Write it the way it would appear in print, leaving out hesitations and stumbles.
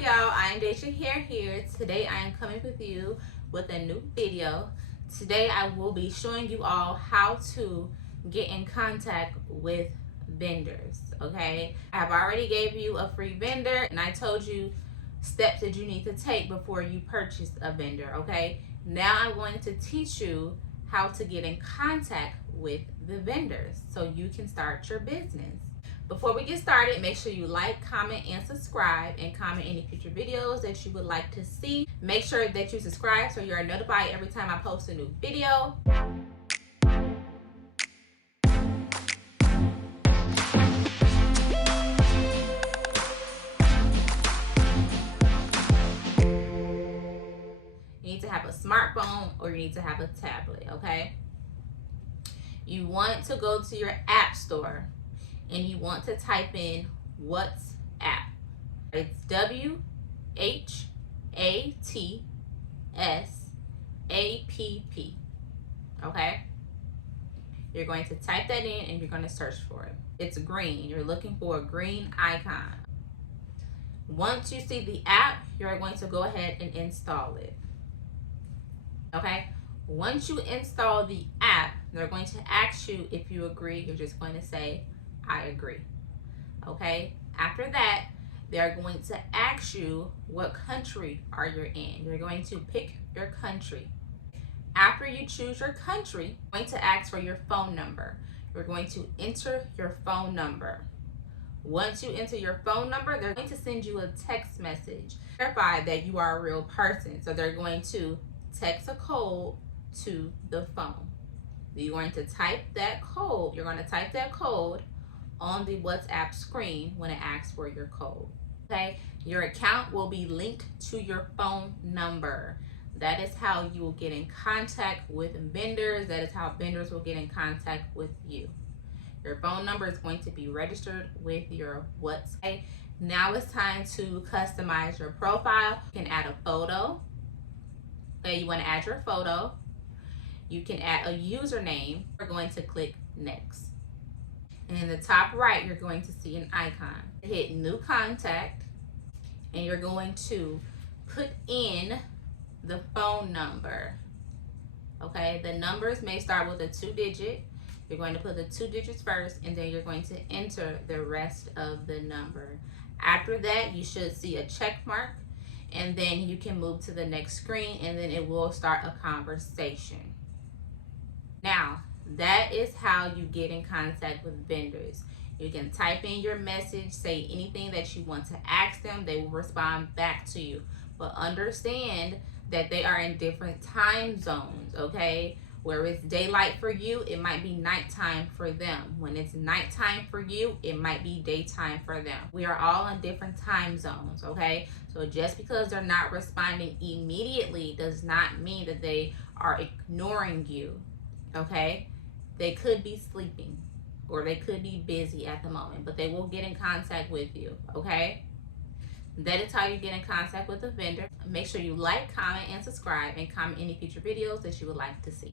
y'all? Iamdejahair here. Today I am coming with you with a new video. Today I will be showing you all how to get in contact with vendors, okay? I've already gave you a free vendor and I told you steps that you need to take before you purchase a vendor, okay? Now I'm going to teach you how to get in contact with the vendors so you can start your business. Before we get started, make sure you like, comment, and subscribe, and comment any future videos that you would like to see. Make sure that you subscribe so you are notified every time I post a new video. You need to have a smartphone or you need to have a tablet, okay? You want to go to your app store and you want to type in WhatsApp. It's WHATSAPP, okay? You're going to type that in and you're going to search for it. It's green. You're looking for a green icon. Once you see the app, you're going to go ahead and install it, okay? Once you install the app, they're going to ask you if you agree. You're just going to say, I agree, okay? After that, they're going to ask you what country are you in. You're going to pick your country. After you choose your country, you're going to ask for your phone number. You're going to enter your phone number. Once you enter your phone number, they're going to send you a text message. Verify that you are a real person. So they're going to text a code to the phone. You're going to type that code. You're going to type that code on the WhatsApp screen when it asks for your code, okay? Your account will be linked to your phone number. That is how you will get in contact with vendors. That is how vendors will get in contact with you. Your phone number is going to be registered with your WhatsApp. Now it's time to customize your profile. You can add a photo. Okay, you want to add your photo. You can add a username. We're going to click next. And in the top right, you're going to see an icon. Hit new contact and you're going to put in the phone number. Okay, the numbers may start with a 2-digit. You're going to put the 2 digits first and then you're going to enter the rest of the number. After that, you should see a check mark and then you can move to the next screen and then it will start a conversation. Now, that is how you get in contact with vendors. You can type in your message, say anything that you want to ask them. They will respond back to you. But understand that they are in different time zones, okay? Where it's daylight for you, it might be nighttime for them. When it's nighttime for you, it might be daytime for them. We are all in different time zones, okay? So just because they're not responding immediately does not mean that they are ignoring you, okay? They could be sleeping or they could be busy at the moment, but they will get in contact with you, okay? That is how you get in contact with a vendor. Make sure you like, comment, and subscribe, and comment any future videos that you would like to see.